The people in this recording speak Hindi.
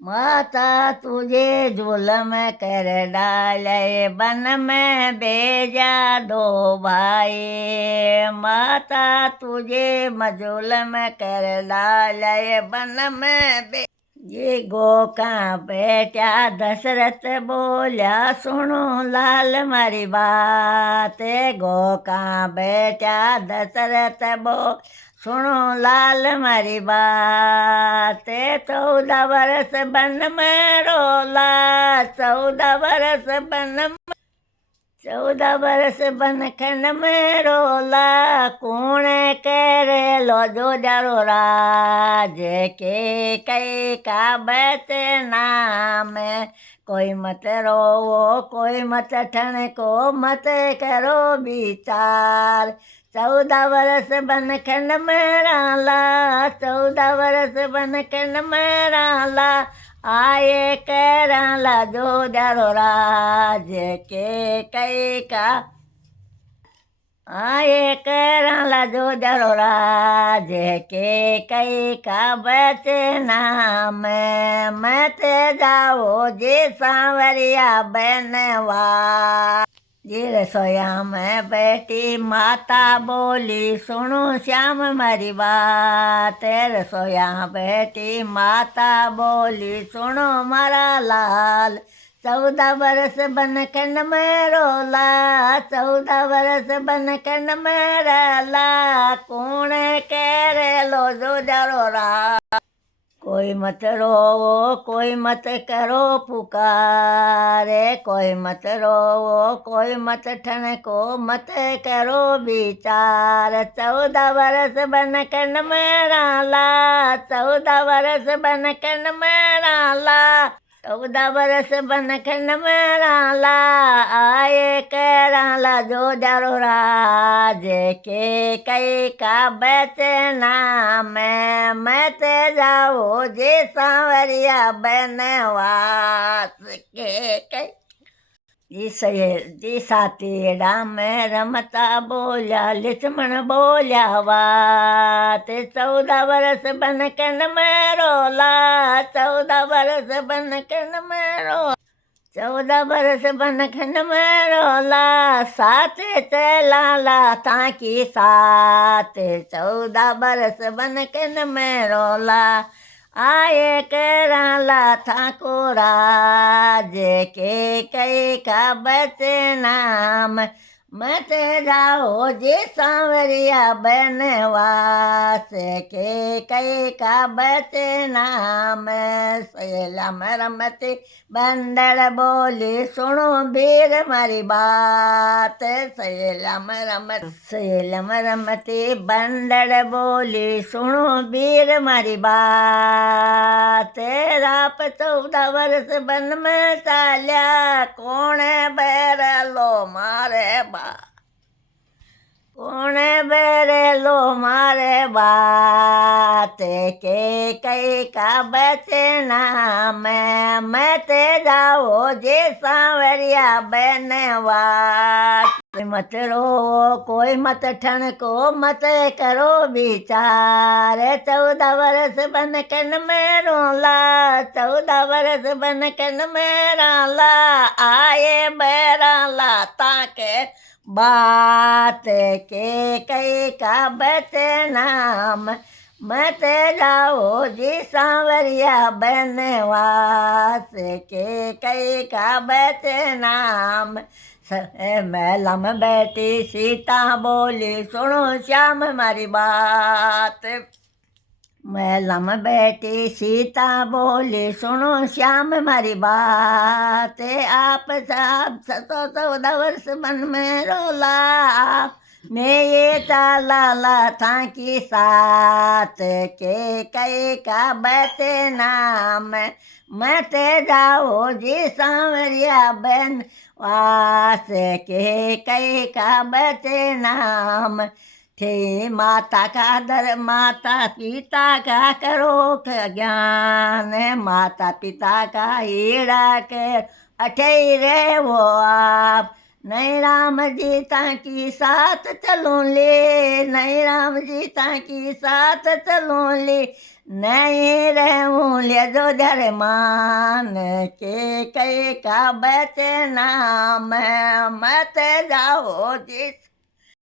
माता तुझे जुल्म कर डाले बन में भेजा दो भाई। माता तुझे जुल्म कर डाले बन में ये गो का बेटा दशरथ बोल्या सुनो लाल मारी बात। गो का बेटा दशरथ सुनो लाल मारी बात। 14 वर्ष बन में रोला, 14 वर्ष बन 14 वर्ष बनखन में रोला। कूण करे लो जो डरो राज के कई का बचना में। कोई मत रोवो कोई मत ठनको मत करो विचार। 14 वर्ष बनखन में राला, 14 वर्ष बनखन में राला। आए कैराला जो डरो राज के कई का। आए कैराला जो डरो राज के कई का बचना में। मत जाओ जे सांवरिया बनवा। जी रसोया में बैठी माता बोली सुनो श्याम मारी बात। रसोया बैठी माता बोली सुनो मारा लाल। 14 वर्ष बनखन में रोला, 14 वर्ष बनखन में रला। कौन कह लो जो डरो रा। कोई मत रोवो कोई मत करो पुकारे। कोई मत रोवो कोई मत ठनको मत करो विचार। 14 वर्ष बनखन में राला, 14 वर्ष बनखन में राला। 14 वर्ष बनखन में राला। आए कैराला जो डरो राज के कई का बचना में। मत जाओ जे सांवरिया बनवास के कई। जी सातीड़ा में रमता बोल्या लक्ष्मण बोल्या वात। 14 वर्ष बनखन में रोला, 14 वर्ष बनखन में रोला। 14 वर्ष बनखन में रोला। सात चलाला ताकि सात। 14 वर्ष बनखन में रोला। आए कराला था को राज के कई का बचनाम। मत जाओ जे सांवरिया बनवास के कई का बचनाम। सहेलम रमती बंदर बोली सुनो वीर मारी बात। सहेलम रमती बंदर बोली सुनो वीर मारी बात। राप 14 वर्ष बन में चाल्या कौन बैर लो मारे बा। कौन बैर लो मारे बात के कई का बचना में। मत जाओ जे सांवरिया बनवास। मत रो कोई मत ठनको मत करो विचार। 14 वर्ष बनखन में रोला, 14 वर्ष बनखन में राला। आए बैराला ताके बात के कई का बचनाम। मत जाओ जी सांवरिया बनवास के कई का बचनाम। महलम बैठी सीता बोली सुनो श्याम मारी बात। महलम बैठी सीता बोली सुनो श्याम मारी बात। आप सब 14 वर्ष बन में रोला। मैं ये चाला था कि सात के कई का बचनाम। मत जाओ जी सांवरिया बन वास के कई का बचनाम। थे माता का दर माता पिता का करो ज्ञान। माता पिता का हीरा के अठेरे वो आप। नहीं राम जी ताकि साथ चलूँ ले, नहीं राम जी ताकि साथ चलूँ ले। નહીં રે હું લેજો જ્યારે માન કે કઈ કા બચે ના મેં મત જાઓ જી